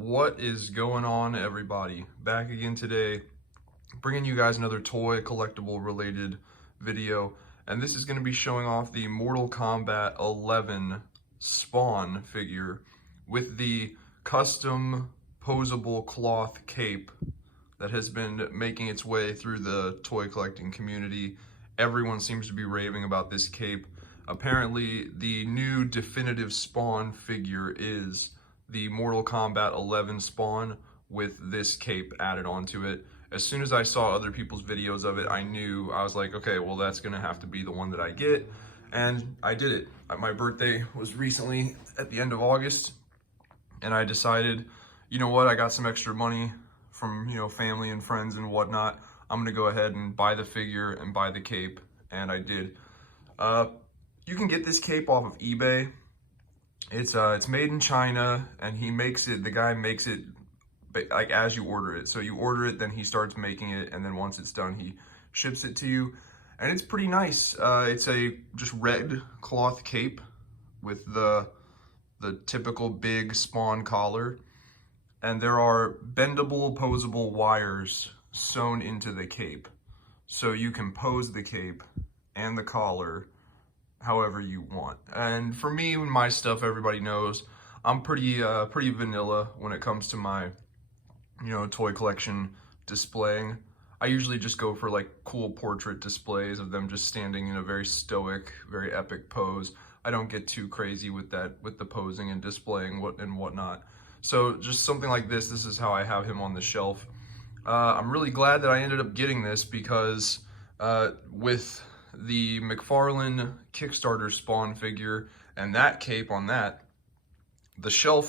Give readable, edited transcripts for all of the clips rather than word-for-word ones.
What is going on, everybody? Back again today, bringing you guys another toy collectible related video, and this is going to be showing off the Mortal Kombat 11 Spawn figure with the custom posable cloth cape that has been making its way through the toy collecting community. Everyone seems to be raving about this cape. Apparently, the new definitive Spawn figure is the Mortal Kombat 11 Spawn with this cape added onto it. As soon as I saw other people's videos of it, I was like, okay, well, that's gonna have to be the one that I get. And I did it. My birthday was recently at the end of August, and I decided, you know what, I got some extra money from, family and friends and whatnot. I'm gonna go ahead and buy the figure and buy the cape, and I did. You can get this cape off of eBay. It's made in China, and the guy makes it like as you order it. So you order it, then he starts making it, and then once it's done, he ships it to you. And it's pretty nice. It's a just red cloth cape with the typical big Spawn collar. And there are bendable, posable wires sewn into the cape. So you can pose the cape and the collar however you want. And for me, my stuff, everybody knows, I'm pretty vanilla when it comes to my, toy collection displaying. I usually just go for like cool portrait displays of them just standing in a very stoic, very epic pose. I don't get too crazy with the posing and displaying whatnot. So just something like this is how I have him on the shelf. I'm really glad that I ended up getting this because with the McFarlane Kickstarter Spawn figure and that cape on that,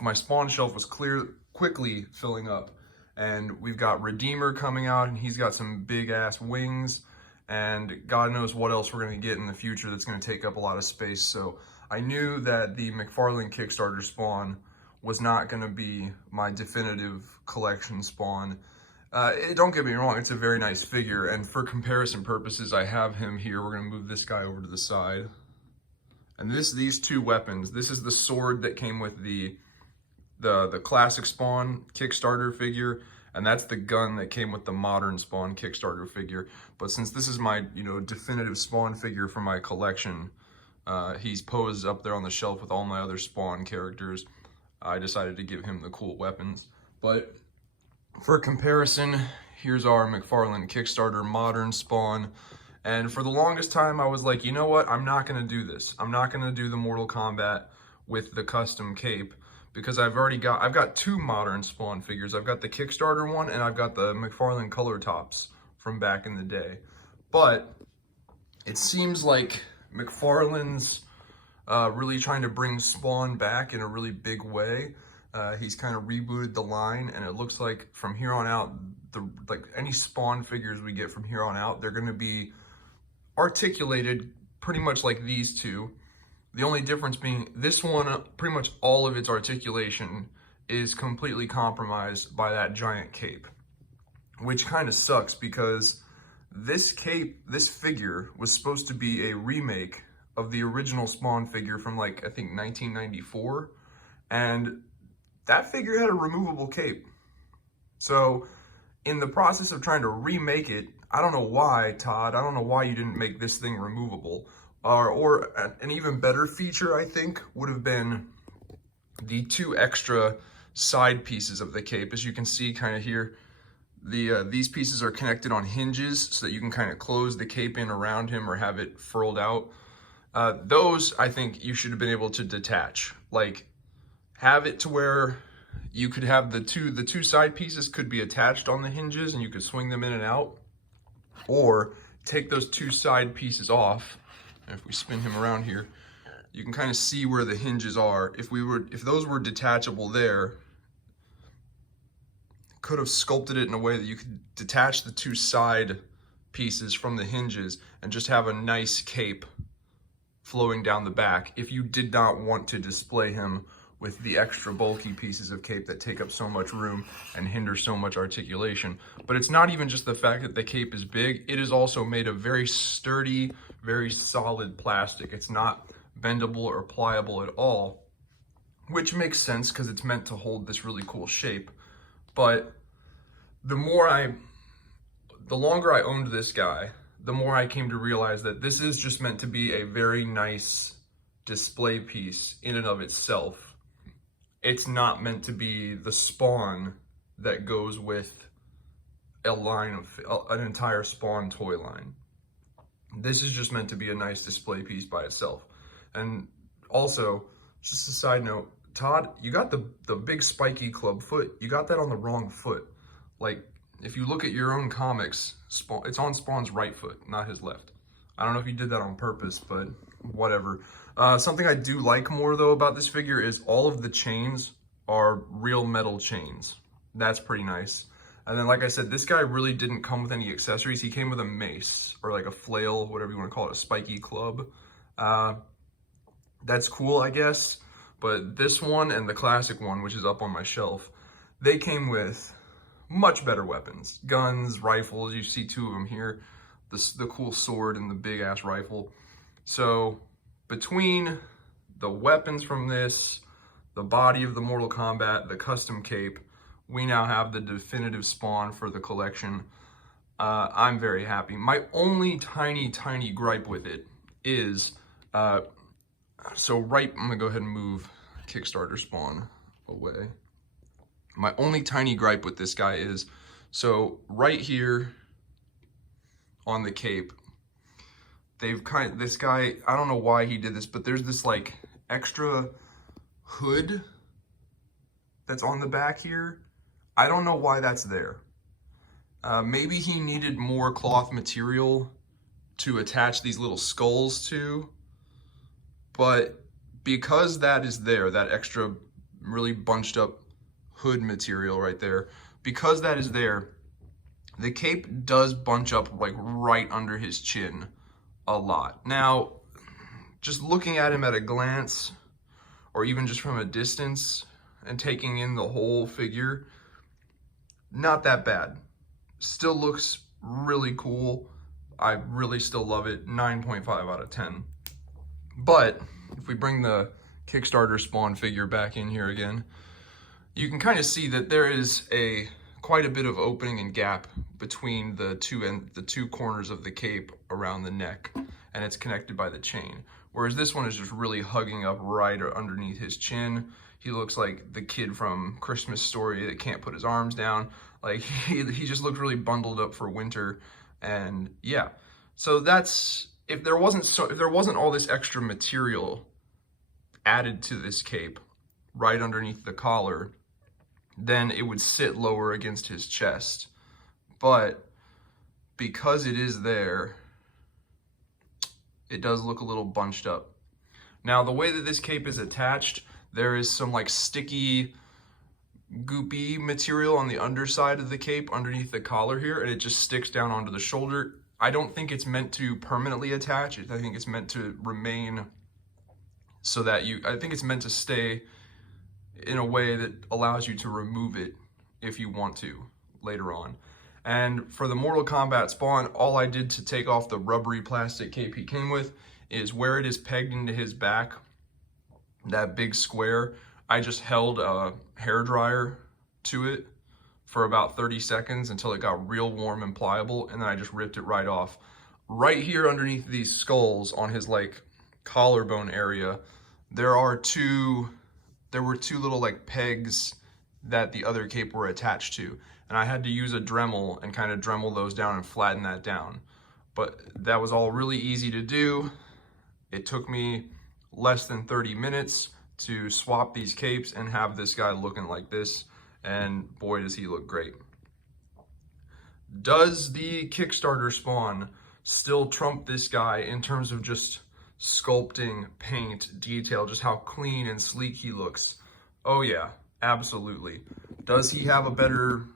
my Spawn shelf was quickly filling up. And we've got Redeemer coming out, and he's got some big ass wings, and God knows what else we're gonna get in the future that's gonna take up a lot of space. So I knew that the McFarlane Kickstarter Spawn was not gonna be my definitive collection Spawn. Don't get me wrong, it's a very nice figure, and for comparison purposes, I have him here. We're gonna move this guy over to the side. And these two weapons, this is the sword that came with the classic Spawn Kickstarter figure, and that's the gun that came with the modern Spawn Kickstarter figure. But since this is my, definitive Spawn figure for my collection, he's posed up there on the shelf with all my other Spawn characters. I decided to give him the cool weapons. But for comparison, here's our McFarlane Kickstarter modern Spawn. And for the longest time, I was like, you know what? I'm not gonna do this. I'm not gonna do the Mortal Kombat with the custom cape because I've got two modern Spawn figures. I've got the Kickstarter one and I've got the McFarlane color tops from back in the day. But it seems like McFarlane's really trying to bring Spawn back in a really big way. He's kind of rebooted the line, and it looks like from here on out, any Spawn figures we get from here on out, they're going to be articulated pretty much like these two. The only difference being this one, pretty much all of its articulation is completely compromised by that giant cape, which kind of sucks because this figure was supposed to be a remake of the original Spawn figure from I think 1994, and that figure had a removable cape. So in the process of trying to remake it, I don't know why, Todd, I don't know why you didn't make this thing removable. Or an even better feature, I think, would have been the two extra side pieces of the cape. As you can see kind of here, these pieces are connected on hinges so that you can kind of close the cape in around him or have it furled out. Those, I think, you should have been able to detach. Have it to where you could have the two side pieces could be attached on the hinges and you could swing them in and out, or take those two side pieces off. And if we spin him around here, you can kind of see where the hinges are. If those were detachable there, could have sculpted it in a way that you could detach the two side pieces from the hinges and just have a nice cape flowing down the back if you did not want to display him with the extra bulky pieces of cape that take up so much room and hinder so much articulation. But it's not even just the fact that the cape is big, it is also made of very sturdy, very solid plastic. It's not bendable or pliable at all. which makes sense because it's meant to hold this really cool shape. But the longer I owned this guy, the more I came to realize that this is just meant to be a very nice display piece in and of itself. It's not meant to be the Spawn that goes with an entire Spawn toy line. This is just meant to be a nice display piece by itself. And also, just a side note, Todd, you got the big spiky club foot. You got that on the wrong foot. Like, if you look at your own comics, it's on Spawn's right foot, not his left. I don't know if you did that on purpose, but whatever. Something I do like more, though, about this figure is all of the chains are real metal chains. That's pretty nice. And then, like I said, this guy really didn't come with any accessories. He came with a mace, or like a flail, whatever you want to call it, a spiky club. That's cool, I guess. But this one and the classic one, which is up on my shelf, they came with much better weapons. Guns, rifles, you see two of them here. The cool sword and the big-ass rifle. So, between the weapons from this, the body of the Mortal Kombat, the custom cape, we now have the definitive Spawn for the collection. I'm very happy. My only tiny gripe with it is, I'm gonna go ahead and move Kickstarter Spawn away. My only tiny gripe with this guy is, so right here on the cape, this guy, I don't know why he did this, but there's this like extra hood that's on the back here. I don't know why that's there. Maybe he needed more cloth material to attach these little skulls to, but because that is there, that extra really bunched up hood material right there, because that is there, the cape does bunch up like right under his chin a lot. Now, just looking at him at a glance, or even just from a distance and taking in the whole figure, not that bad. Still looks really cool. I really still love it. 9.5 out of 10. But if we bring the Kickstarter Spawn figure back in here again, you can kind of see that there is quite a bit of opening and gap between the two corners of the cape around the neck, and it's connected by the chain. Whereas this one is just really hugging up right underneath his chin. He looks like the kid from Christmas Story that can't put his arms down. Like, he just looks really bundled up for winter. And yeah, so that's, if there wasn't all this extra material added to this cape right underneath the collar, then it would sit lower against his chest. But because it is there, it does look a little bunched up. Now, the way that this cape is attached, there is some like sticky, goopy material on the underside of the cape underneath the collar here, and it just sticks down onto the shoulder. I don't think it's meant to permanently attach. I think it's meant to remain so that I think it's meant to stay in a way that allows you to remove it if you want to later on. And for the Mortal Kombat Spawn, all I did to take off the rubbery plastic cape he came with is where it is pegged into his back, that big square, I just held a hairdryer to it for about 30 seconds until it got real warm and pliable, and then I just ripped it right off. Right here underneath these skulls on his like collarbone area, there were two little like pegs that the other cape were attached to, and I had to use a Dremel and kind of Dremel those down and flatten that down. But that was all really easy to do. It took me less than 30 minutes to swap these capes and have this guy looking like this, and boy does he look great. Does the Kickstarter Spawn still trump this guy in terms of just sculpting, paint, detail, just how clean and sleek he looks? Oh yeah, absolutely. Does he have a better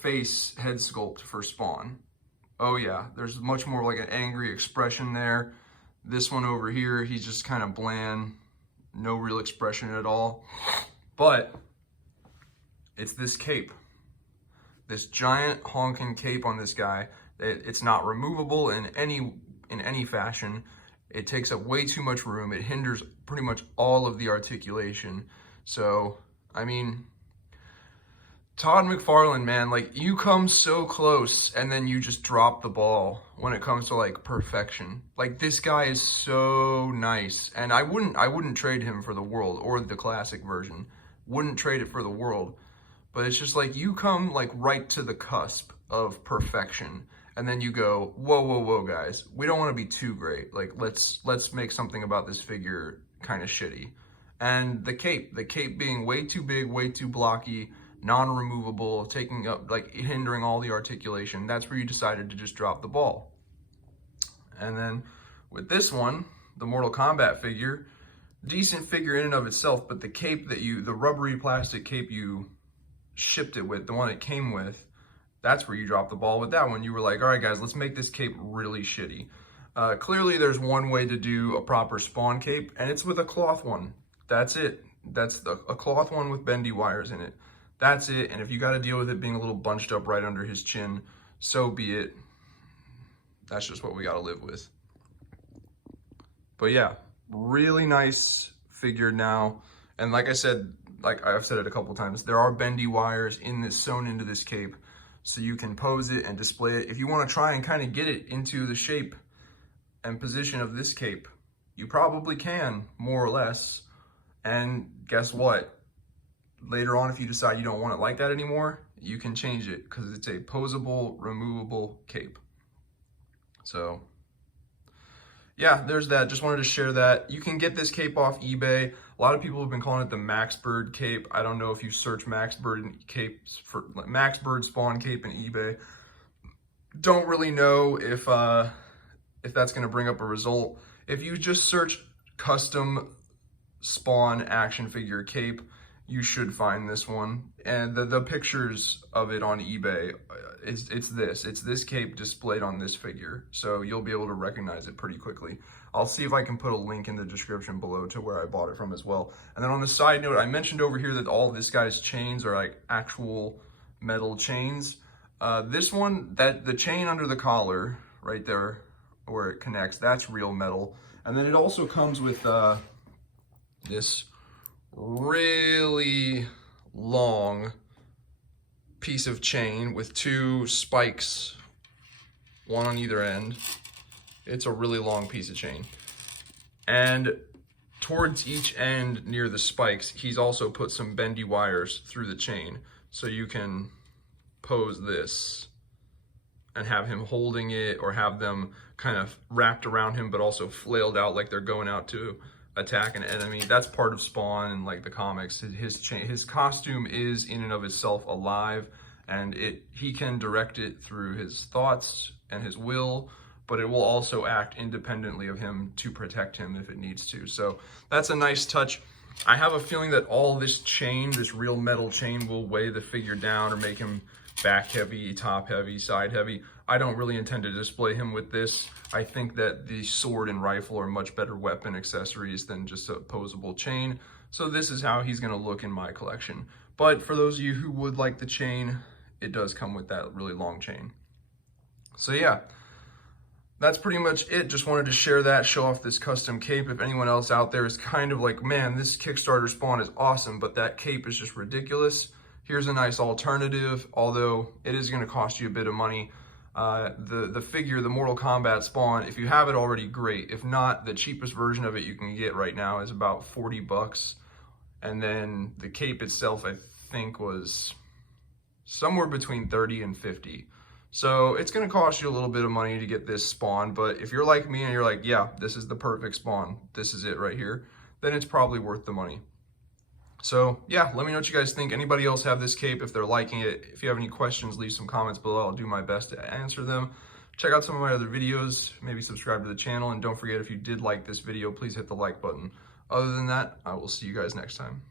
face head sculpt for Spawn? Oh yeah, there's much more like an angry expression there. This one over here, he's just kind of bland, no real expression at all. But it's this cape, this giant honking cape on this guy. It's not removable in any fashion. It takes up way too much room. It hinders pretty much all of the articulation. So, I mean, Todd McFarlane, man, like, you come so close and then you just drop the ball when it comes to like perfection. Like, this guy is so nice, and I wouldn't trade him for the world, or the classic version. Wouldn't trade it for the world. But it's just like, you come like right to the cusp of perfection, and then you go, whoa, whoa, whoa, guys, we don't want to be too great. Like, let's make something about this figure kind of shitty. And the cape being way too big, way too blocky, non-removable, taking up, like, hindering all the articulation. That's where you decided to just drop the ball. And then with this one, the Mortal Kombat figure, decent figure in and of itself, but the cape that the rubbery plastic cape you shipped it with, the one it came with, that's where you dropped the ball with that one. You were like, all right, guys, let's make this cape really shitty. Clearly, there's one way to do a proper Spawn cape, and it's with a cloth one. That's it. That's a cloth one with bendy wires in it. That's it. And if you got to deal with it being a little bunched up right under his chin, so be it. That's just what we got to live with. But yeah, really nice figure now. And like I said, like I've said it a couple times, there are bendy wires in this, sewn into this cape, so you can pose it and display it. If you want to try and kind of get it into the shape and position of this cape, you probably can, more or less. And guess what? Later on, if you decide you don't want it like that anymore, you can change it, because it's a posable, removable cape. So yeah, there's that. Just wanted to share that. You can get this cape off eBay. A lot of people have been calling it the Max Bird cape. I don't know if you search Max Bird capes for like Max Bird Spawn cape in eBay. Don't really know if that's going to bring up a result. If you just search custom Spawn action figure cape, you should find this one. And the pictures of it on eBay, it's this cape displayed on this figure. So you'll be able to recognize it pretty quickly. I'll see if I can put a link in the description below to where I bought it from as well. And then on the side note, I mentioned over here that all this guy's chains are like actual metal chains. This one, the chain under the collar right there where it connects, that's real metal. And then it also comes with this really long piece of chain with two spikes, one on either end. It's a really long piece of chain. And towards each end near the spikes, he's also put some bendy wires through the chain, so you can pose this and have him holding it, or have them kind of wrapped around him but also flailed out like they're going out to attack an enemy. That's part of Spawn and like the comics. His costume is in and of itself alive, and he can direct it through his thoughts and his will, but it will also act independently of him to protect him if it needs to. So that's a nice touch. I have a feeling that all this chain, this real metal chain, will weigh the figure down or make him back heavy, top heavy, side heavy. I don't really intend to display him with this. I think that the sword and rifle are much better weapon accessories than just a posable chain. So this is how he's gonna look in my collection. But for those of you who would like the chain, it does come with that really long chain. So yeah, that's pretty much it. Just wanted to share that, show off this custom cape. If anyone else out there is kind of like, man, this Kickstarter Spawn is awesome, but that cape is just ridiculous, here's a nice alternative, although it is gonna cost you a bit of money. The figure, the Mortal Kombat Spawn, if you have it already, great. If not, the cheapest version of it you can get right now is about 40 bucks. And then the cape itself, I think, was somewhere between 30 and 50. So it's going to cost you a little bit of money to get this Spawn, but if you're like me and you're like, yeah, this is the perfect Spawn, this is it right here, then it's probably worth the money. So yeah, let me know what you guys think. Anybody else have this cape if they're liking it? If you have any questions, leave some comments below. I'll do my best to answer them. Check out some of my other videos, maybe subscribe to the channel, and don't forget, if you did like this video, please hit the like button. Other than that, I will see you guys next time.